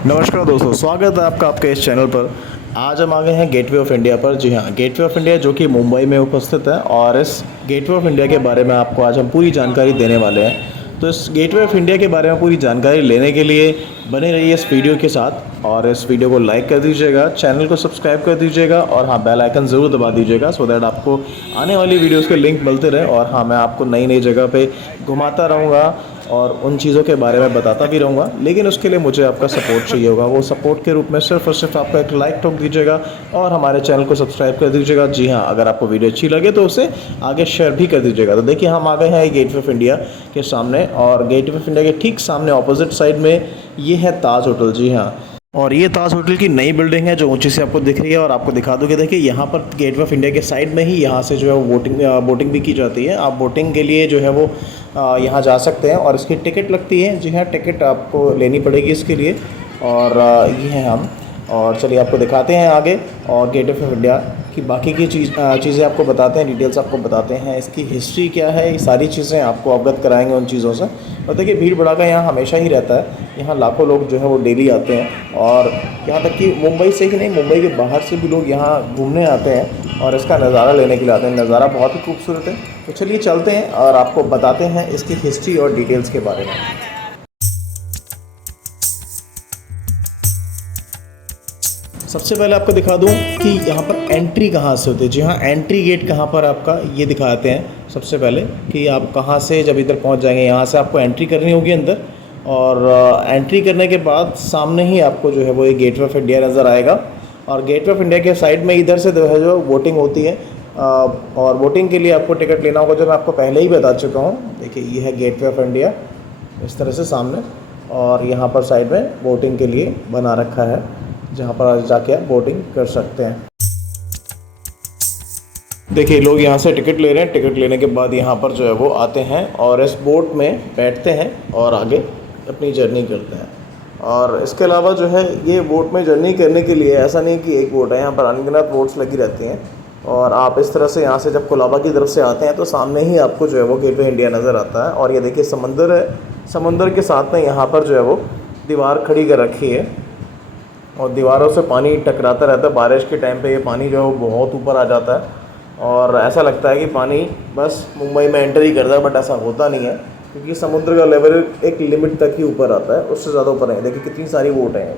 नमस्कार दोस्तों, स्वागत है आपका आपके इस चैनल पर। आज हम आ गए हैं गेटवे ऑफ इंडिया पर। जी हाँ, गेटवे ऑफ इंडिया जो कि मुंबई में उपस्थित है और इस गेटवे ऑफ इंडिया के बारे में आपको आज हम पूरी जानकारी देने वाले हैं। तो इस गेटवे ऑफ इंडिया के बारे में पूरी जानकारी लेने के लिए बने रहिए इस वीडियो के साथ और इस वीडियो को लाइक कर दीजिएगा, चैनल को सब्सक्राइब कर दीजिएगा और हाँ, बेल आइकन ज़रूर दबा दीजिएगा सो दैट आपको आने वाली वीडियोज़ के लिंक मिलते रहे। और हाँ, मैं आपको नई नई जगह पर घुमाता रहूँगा और उन चीज़ों के बारे में बताता भी रहूँगा, लेकिन उसके लिए मुझे आपका सपोर्ट चाहिए होगा। वो सपोर्ट के रूप में सिर्फ और सिर्फ आपका एक लाइक ठोक दीजिएगा और हमारे चैनल को सब्सक्राइब कर दीजिएगा। जी हाँ, अगर आपको वीडियो अच्छी लगे तो उसे आगे शेयर भी कर दीजिएगा। तो देखिए, हम आ गए हैं गेटवे ऑफ इंडिया के सामने और गेटवे ऑफ इंडिया के ठीक सामने ऑपोजिट साइड में ये है ताज होटल। जी हाँ, और ये ताज होटल की नई बिल्डिंग है जो ऊंची से आपको दिख रही है। और आपको दिखा दूँ कि देखिए, यहाँ पर गेटवे ऑफ इंडिया के साइड में ही यहाँ से जो है वो बोटिंग भी की जाती है। आप बोटिंग के लिए जो है वो यहाँ जा सकते हैं और इसकी टिकट लगती है। जी हाँ, टिकट आपको लेनी पड़ेगी इसके लिए। और ये हैं हम, और चलिए आपको दिखाते हैं आगे और गेटवे ऑफ इंडिया की बाकी की चीज़ें आपको बताते हैं, डिटेल्स आपको बताते हैं, इसकी हिस्ट्री क्या है, ये सारी चीज़ें आपको अवगत कराएंगे उन चीज़ों से। और देखिए, भीड़ भड़ाका यहाँ हमेशा ही रहता है। यहाँ लाखों लोग जो है वो डेली आते हैं और यहाँ तक कि मुंबई से ही नहीं, मुंबई के बाहर से भी लोग यहाँ घूमने आते हैं और इसका नज़ारा लेने के लिए आते हैं। नज़ारा बहुत ही खूबसूरत है। तो चलिए चलते हैं और आपको बताते हैं इसकी हिस्ट्री और डिटेल्स के बारे में। सबसे पहले आपको दिखा दूं कि यहाँ पर एंट्री कहाँ से होती है। जी हाँ, एंट्री गेट कहाँ पर आपका ये दिखाते हैं सबसे पहले कि आप कहाँ से जब इधर पहुँच जाएंगे, यहाँ से आपको एंट्री करनी होगी अंदर। और एंट्री करने के बाद सामने ही आपको जो है वो एक गेटवे ऑफ इंडिया नज़र आएगा। और गेटवे ऑफ इंडिया के साइड में इधर से जो है जो वोटिंग होती है और वोटिंग के लिए आपको टिकट लेना होगा, जो मैं आपको पहले ही बता चुका हूँ। देखिए, ये है गेटवे ऑफ इंडिया इस तरह से सामने, और यहाँ पर साइड में वोटिंग के लिए बना रखा है जहाँ पर जाके आप बोटिंग कर सकते हैं। देखिए, लोग यहाँ से टिकट ले रहे हैं। टिकट लेने के बाद यहाँ पर जो है वो आते हैं और इस बोट में बैठते हैं और आगे अपनी जर्नी करते हैं। और इसके अलावा जो है ये बोट में जर्नी करने के लिए ऐसा नहीं कि एक बोट है, यहाँ पर अनगिनत बोट्स लगी रहती हैं। और आप इस तरह से यहाँ से जब कोलाबा की तरफ से आते हैं तो सामने ही आपको जो है वो गेटवे इंडिया नज़र आता है। और ये देखिए, समंदर है। समंदर के साथ में यहाँ पर जो है वो दीवार खड़ी कर रखी है और दीवारों से पानी टकराता रहता है। बारिश के टाइम पे ये पानी जो है वो बहुत ऊपर आ जाता है और ऐसा लगता है कि पानी बस मुंबई में एंटर ही करता है, बट ऐसा होता नहीं है क्योंकि समुद्र का लेवल एक लिमिट तक ही ऊपर आता है, उससे ज़्यादा ऊपर नहीं। देखिए, कितनी सारी बोट हैं,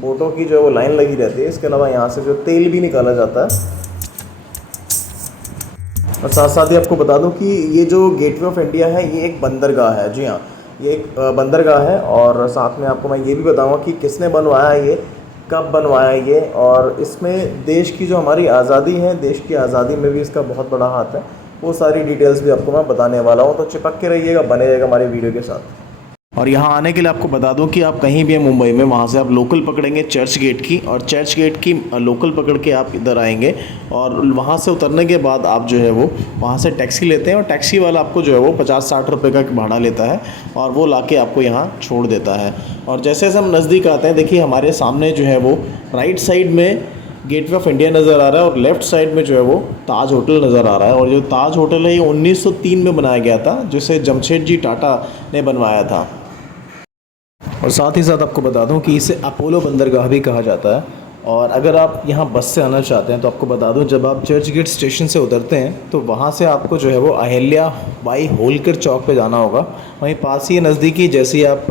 बोटों की जो है वो लाइन लगी रहती है। इसके अलावा यहाँ से जो तेल भी निकाला जाता है। और साथ साथ ही आपको बता दूं कि ये जो गेटवे ऑफ इंडिया है ये एक बंदरगाह है। जी हाँ, ये एक बंदरगाह है। और साथ में आपको मैं ये भी बताऊंगा कि किसने बनवाया है, ये कब बनवाया ये, और इसमें देश की जो हमारी आज़ादी है, देश की आज़ादी में भी इसका बहुत बड़ा हाथ है। वो सारी डिटेल्स भी आपको मैं बताने वाला हूँ, तो चिपक के रहिएगा, बने रहेगा हमारी वीडियो के साथ। और यहाँ आने के लिए आपको बता दूं कि आप कहीं भी हैं मुंबई में, वहाँ से आप लोकल पकड़ेंगे चर्च गेट की, और चर्च गेट की लोकल पकड़ के आप इधर आएंगे और वहाँ से उतरने के बाद आप जो है वो वहाँ से टैक्सी लेते हैं और टैक्सी वाला आपको जो है वो 50-60 रुपये का भाड़ा लेता है और वो लाके आपको यहाँ छोड़ देता है। और जैसे जैसे हम नज़दीक आते हैं, देखिए हमारे सामने जो है वो राइट साइड में गेटवे ऑफ इंडिया नज़र आ रहा है और लेफ़्ट साइड में जो है वो ताज होटल नज़र आ रहा है। और जो ताज होटल है ये 1903 में बनाया गया था, जिसे जमशेदजी टाटा ने बनवाया था। और साथ ही साथ आपको बता दूं कि इसे अपोलो बंदरगाह भी कहा जाता है। और अगर आप यहाँ बस से आना चाहते हैं तो आपको बता दूं, जब आप चर्च गेट स्टेशन से उतरते हैं तो वहाँ से आपको जो है वो अहिल्या बाई होलकर चौक पे जाना होगा। वहीं पास ही नज़दीकी, जैसे ही आप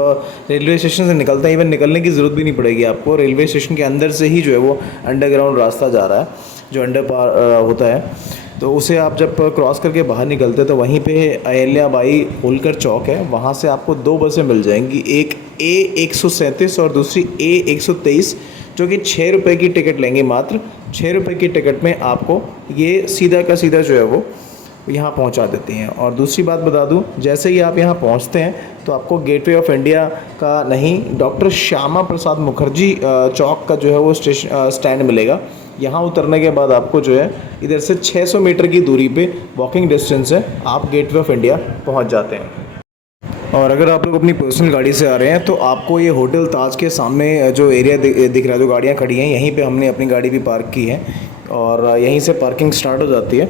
रेलवे स्टेशन से निकलते हैं, इवन निकलने की ज़रूरत भी नहीं पड़ेगी आपको, रेलवे स्टेशन के अंदर से ही जो है वो अंडरग्राउंड रास्ता जा रहा है जो अंडर पार होता है। तो उसे आप जब क्रॉस करके बाहर निकलते हैं तो वहीं पे अहिल्या बाई होलकर चौक है। वहाँ से आपको 2 बसें मिल जाएंगी, एक A137 और दूसरी A123, जो कि 6 रुपये की टिकट लेंगे। मात्र 6 रुपये की टिकट में आपको ये सीधा का सीधा जो है वो यहाँ पहुँचा देती हैं। और दूसरी बात बता दूँ, जैसे ही आप यहाँ पहुँचते हैं तो आपको गेटवे ऑफ इंडिया का नहीं, डॉक्टर श्यामा प्रसाद मुखर्जी चौक का जो है वो स्टैंड मिलेगा। यहाँ उतरने के बाद आपको जो है इधर से 600 मीटर की दूरी पे वॉकिंग डिस्टेंस है, आप गेटवे ऑफ इंडिया पहुँच जाते हैं। और अगर आप लोग अपनी पर्सनल गाड़ी से आ रहे हैं तो आपको ये होटल ताज के सामने जो एरिया दिख रहा है, जो गाड़ियाँ खड़ी हैं, यहीं पे हमने अपनी गाड़ी भी पार्क की है और यहीं से पार्किंग स्टार्ट हो जाती है।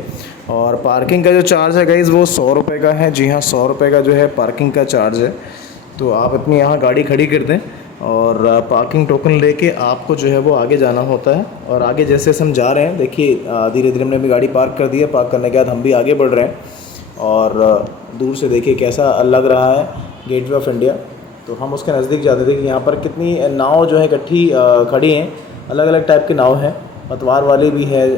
और पार्किंग का जो चार्ज है गाइज़ वो 100 रुपये का है। जी हाँ, 100 रुपये का जो है पार्किंग का चार्ज है। तो आप अपनी यहाँ गाड़ी खड़ी कर दें और पार्किंग टोकन लेके आपको जो है वो आगे जाना होता है। और आगे जैसे जैसे हम जा रहे हैं, देखिए धीरे धीरे हमने अपनी गाड़ी पार्क कर दी है। पार्क करने के बाद हम भी आगे बढ़ रहे हैं और दूर से देखिए कैसा लग रहा है गेटवे ऑफ इंडिया। तो हम उसके नज़दीक जाते थे कि यहाँ पर कितनी नाव जो है इकट्ठी खड़ी हैं। अलग अलग टाइप की नाव हैं, पतवार वाली भी है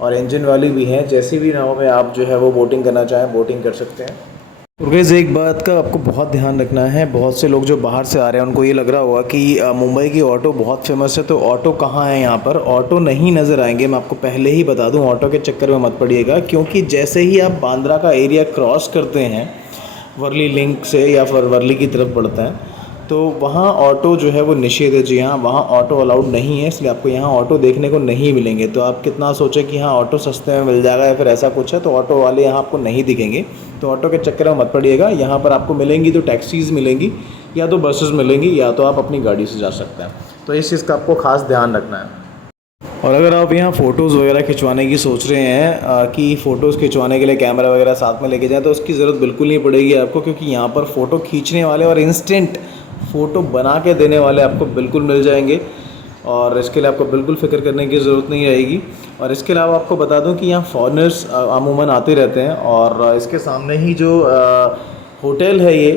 और इंजन वाली भी है। जैसी भी नाव में आप जो है वो बोटिंग करना चाहें बोटिंग कर सकते हैं। और गाइस एक बात का आपको बहुत ध्यान रखना है, बहुत से लोग जो बाहर से आ रहे हैं उनको ये लग रहा होगा कि मुंबई की ऑटो बहुत फेमस है, तो ऑटो कहाँ है। यहाँ पर ऑटो नहीं नज़र आएंगे। मैं आपको पहले ही बता दूँ, ऑटो के चक्कर में मत पड़िएगा, क्योंकि जैसे ही आप बांद्रा का एरिया क्रॉस करते हैं वर्ली लिंक से या फिर वर्ली की तरफ बढ़ते हैं, तो वहाँ ऑटो जो है वो निषेध है। जी हाँ, वहाँ ऑटो अलाउड नहीं है, इसलिए आपको यहाँ ऑटो देखने को नहीं मिलेंगे। तो आप कितना सोचें कि हाँ ऑटो सस्ते में मिल जाएगा या फिर ऐसा कुछ है, तो ऑटो वाले यहाँ आपको नहीं दिखेंगे। तो ऑटो के चक्कर में मत पड़िएगा। यहाँ पर आपको मिलेंगी तो टैक्सीज़ मिलेंगी या तो बसेस मिलेंगी या तो आप अपनी गाड़ी से जा सकते हैं। तो इस चीज़ का आपको ख़ास ध्यान रखना है। और अगर आप यहाँ फ़ोटोज़ वगैरह खिंचवाने की सोच रहे हैं कि फ़ोटोज़ खिंचवाने के लिए कैमरा वगैरह साथ में लेके जाएं, तो उसकी ज़रूरत बिल्कुल नहीं पड़ेगी आपको, क्योंकि यहाँ पर फ़ोटो खींचने वाले और इंस्टेंट फ़ोटो बना के देने वाले आपको बिल्कुल मिल जाएंगे। और इसके लिए आपको बिल्कुल फ़िक्र करने की ज़रूरत नहीं रहेगी। और इसके अलावा आपको बता दूं कि यहाँ फॉरेनर्स अमूमन आते रहते हैं। और इसके सामने ही जो होटल है ये,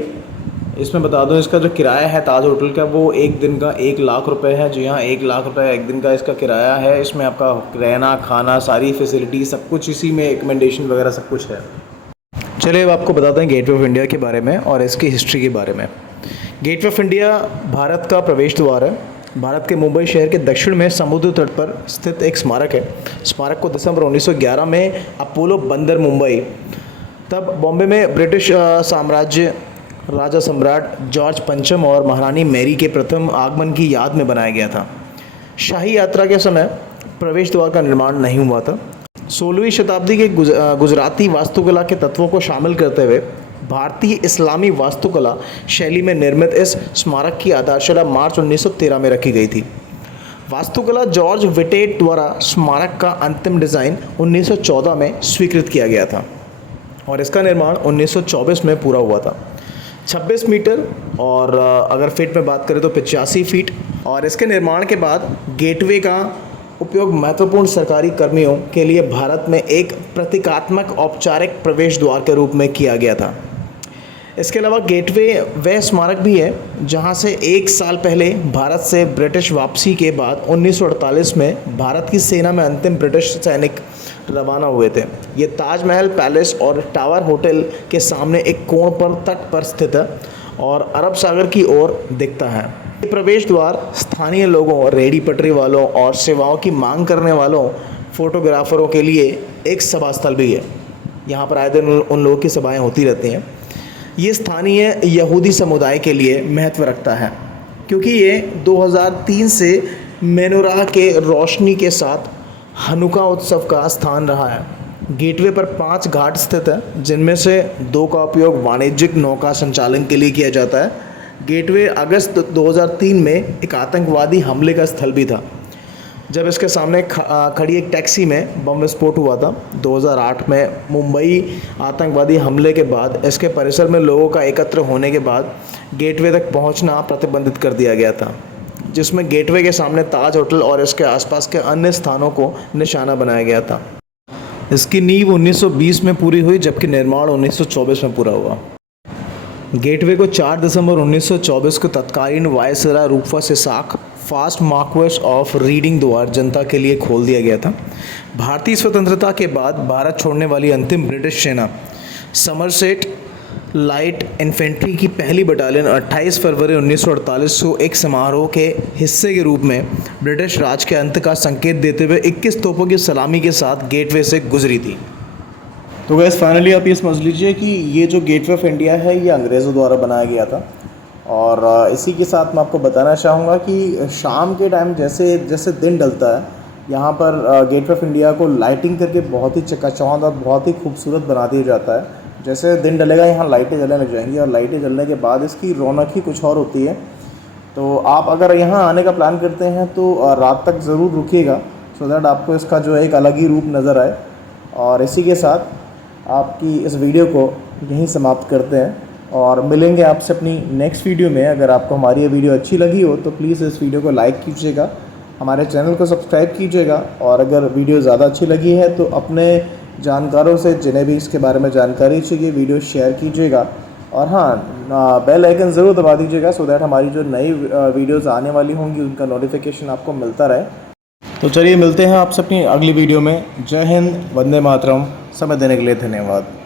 इसमें बता दूं इसका जो किराया है ताज होटल का, वो एक दिन का 1 लाख रुपए है। जी हाँ, 1 लाख रुपए एक दिन का इसका किराया है। इसमें आपका रहना खाना सारी फैसिलिटी सब कुछ इसी में, एकमेंडेशन वगैरह सब कुछ है। चलिए अब आपको बताते हैं गेटवे ऑफ इंडिया के बारे में और इसकी हिस्ट्री के बारे में। गेटवे ऑफ इंडिया भारत का प्रवेश द्वार है। भारत के मुंबई शहर के दक्षिण में समुद्र तट पर स्थित एक स्मारक है। स्मारक को दिसंबर 1911 में अपोलो बंदर मुंबई, तब बॉम्बे में ब्रिटिश साम्राज्य राजा सम्राट जॉर्ज पंचम और महारानी मैरी के प्रथम आगमन की याद में बनाया गया था। शाही यात्रा के समय प्रवेश द्वार का निर्माण नहीं हुआ था। 16वीं शताब्दी के गुजराती वास्तुकला के तत्वों को शामिल करते हुए भारतीय इस्लामी वास्तुकला शैली में निर्मित इस स्मारक की आधारशिला मार्च 1913 में रखी गई थी। वास्तुकला जॉर्ज विटेट द्वारा स्मारक का अंतिम डिज़ाइन 1914 में स्वीकृत किया गया था और इसका निर्माण 1924 में पूरा हुआ था। 26 मीटर और अगर फीट में बात करें तो 85 फीट। और इसके निर्माण के बाद गेटवे का उपयोग महत्वपूर्ण सरकारी कर्मियों के लिए भारत में एक प्रतीकात्मक औपचारिक प्रवेश द्वार के रूप में किया गया था। इसके अलावा गेटवे वह स्मारक भी है जहां से 1 साल पहले भारत से ब्रिटिश वापसी के बाद 1948 में भारत की सेना में अंतिम ब्रिटिश सैनिक रवाना हुए थे। ये ताजमहल पैलेस और टावर होटल के सामने एक कोण पर तट पर स्थित है और अरब सागर की ओर दिखता है। ये प्रवेश द्वार स्थानीय लोगों, रेहड़ी पटरी वालों और सेवाओं की मांग करने वालों फोटोग्राफरों के लिए एक सभा स्थल भी है। यहाँ पर आए दिन उन लोगों की सभाएं होती रहती हैं। ये स्थानीय यहूदी समुदाय के लिए महत्व रखता है क्योंकि ये 2003 से मेनोरा के रोशनी के साथ हनुका उत्सव का स्थान रहा है। गेटवे पर 5 घाट स्थित हैं, जिनमें से 2 का उपयोग वाणिज्यिक नौका संचालन के लिए किया जाता है। गेटवे अगस्त 2003 में एक आतंकवादी हमले का स्थल भी था, जब इसके सामने खड़ी एक टैक्सी में बम विस्फोट हुआ था। 2008 में मुंबई आतंकवादी हमले के बाद इसके परिसर में लोगों का एकत्र होने के बाद गेटवे तक पहुंचना प्रतिबंधित कर दिया गया था, जिसमें गेटवे के सामने ताज होटल और इसके आसपास के अन्य स्थानों को निशाना बनाया गया था। इसकी नींव 1920 में पूरी हुई, जबकि निर्माण 1924 में पूरा हुआ। गेटवे को 4 दिसंबर 1924 को तत्कालीन viceroy Rufus Isaacs first marquess of Reading द्वारा जनता के लिए खोल दिया गया था। भारतीय स्वतंत्रता के बाद भारत छोड़ने वाली अंतिम ब्रिटिश सेना समरसेट लाइट इन्फेंट्री की पहली बटालियन 28 फरवरी 1948 को एक समारोह के हिस्से के रूप में ब्रिटिश राज के अंत का संकेत देते हुए 21 तोपों की सलामी के साथ गेटवे से गुजरी थी। तो गैस फाइनली आप ये समझ लीजिए कि ये जो गेटवे ऑफ इंडिया है ये अंग्रेज़ों द्वारा बनाया गया था। और इसी के साथ मैं आपको बताना चाहूँगा कि शाम के टाइम जैसे जैसे दिन ढलता है, यहाँ पर गेटवे ऑफ इंडिया को लाइटिंग करके बहुत ही चकाचौंध और बहुत ही खूबसूरत बना दिया जाता है। जैसे दिन ढलेगा यहाँ लाइटें जलने लग जाएंगी और लाइटें जलने के बाद इसकी रौनक ही कुछ और होती है। तो आप अगर यहाँ आने का प्लान करते हैं तो रात तक ज़रूर रुकिएगा, सो दैट आपको इसका जो है एक अलग ही रूप नज़र आए। और इसी के साथ आपकी इस वीडियो को यहीं समाप्त करते हैं। और मिलेंगे आपसे अपनी नेक्स्ट वीडियो में। अगर आपको हमारी ये वीडियो अच्छी लगी हो तो प्लीज़ इस वीडियो को लाइक कीजिएगा, हमारे चैनल को सब्सक्राइब कीजिएगा, और अगर वीडियो ज़्यादा अच्छी लगी है तो अपने जानकारों से जिन्हें भी इसके बारे में जानकारी चाहिए वीडियो शेयर कीजिएगा। और हाँ, बेल आइकन ज़रूर दबा दीजिएगा सो दैट हमारी जो नई वीडियोस आने वाली होंगी उनका नोटिफिकेशन आपको मिलता रहे। तो चलिए मिलते हैं आपसे अपनी अगली वीडियो में। जय हिंद, वंदे मातरम। समय देने के लिए धन्यवाद।